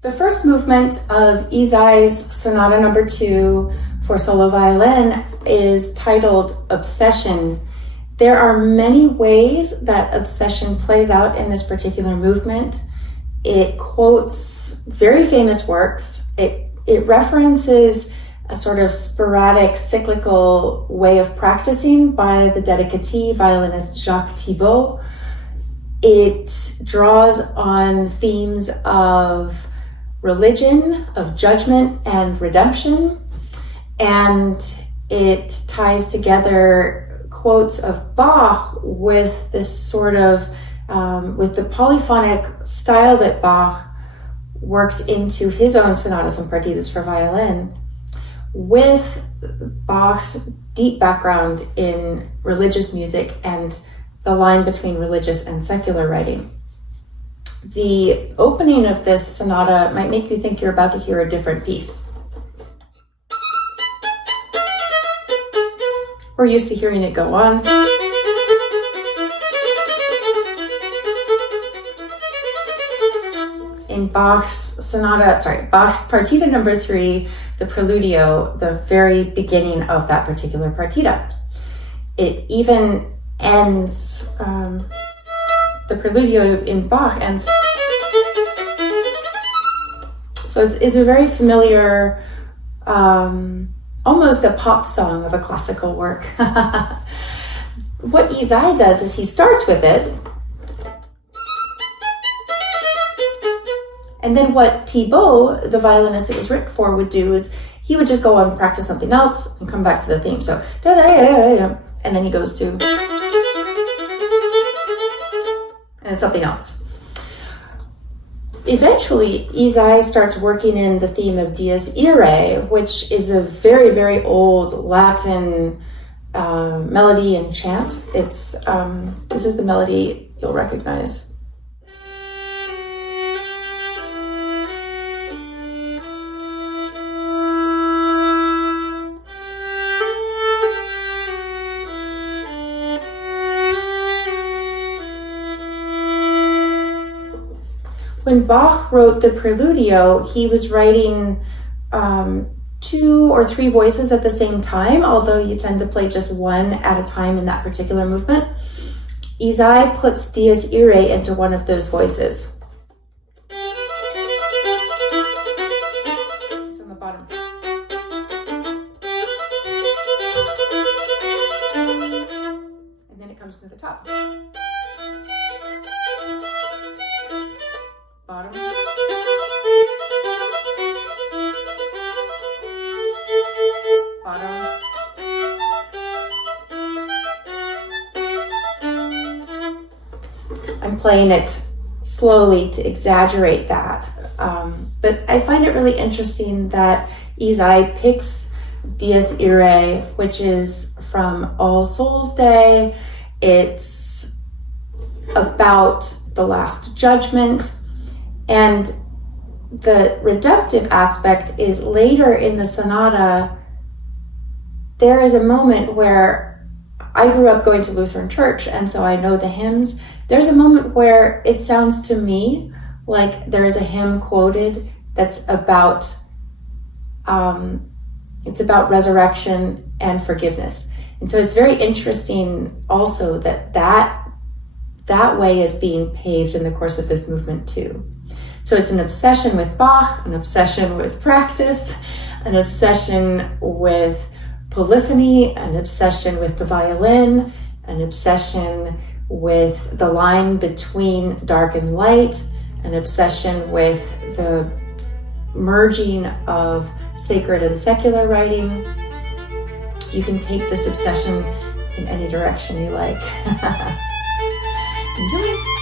The first movement of Ysaÿe's Sonata No. 2 for solo violin is titled Obsession. There are many ways that obsession plays out in this particular movement. It quotes very famous works. It references a sort of sporadic, cyclical way of practicing by the dedicatee violinist Jacques Thibault. It draws on themes of religion, of judgment and redemption, and it ties together quotes of Bach with this sort of, with the polyphonic style that Bach worked into his own sonatas and partitas for violin, with Bach's deep background in religious music and the line between religious and secular writing. The opening of this sonata might make you think you're about to hear a different piece. We're used to hearing it go on. In Bach's Partita No. 3, the Preludio, the very beginning of that particular partita. It even ends, the Preludio in Bach ends. So it's a very familiar, almost a pop song of a classical work. What Ysaÿe does is he starts with it, and then what Thibault, the violinist it was written for, would do is he would just go on and practice something else and come back to the theme. So, and then he goes to, and something else. Eventually, Ysaÿe starts working in the theme of Dies Irae, which is a very, very old Latin melody and chant. It's this is the melody you'll recognize. When Bach wrote the Preludio, he was writing 2 or 3 voices at the same time, although you tend to play just one at a time in that particular movement. Ysaÿe puts Dies Irae into one of those voices. It's on the bottom. And then it comes to the top. Bottom. Bottom. I'm playing it slowly to exaggerate that, but I find it really interesting that Ysaÿe picks Dies Irae, which is from All Souls Day. It's about the Last Judgment. And the redemptive aspect is later in the sonata. There is a moment where I grew up going to Lutheran church, and so I know the hymns. There's a moment where it sounds to me like there is a hymn quoted that's about, it's about resurrection and forgiveness. And so it's very interesting also that way is being paved in the course of this movement too. So it's an obsession with Bach, an obsession with practice, an obsession with polyphony, an obsession with the violin, an obsession with the line between dark and light, an obsession with the merging of sacred and secular writing. You can take this obsession in any direction you like. Enjoy!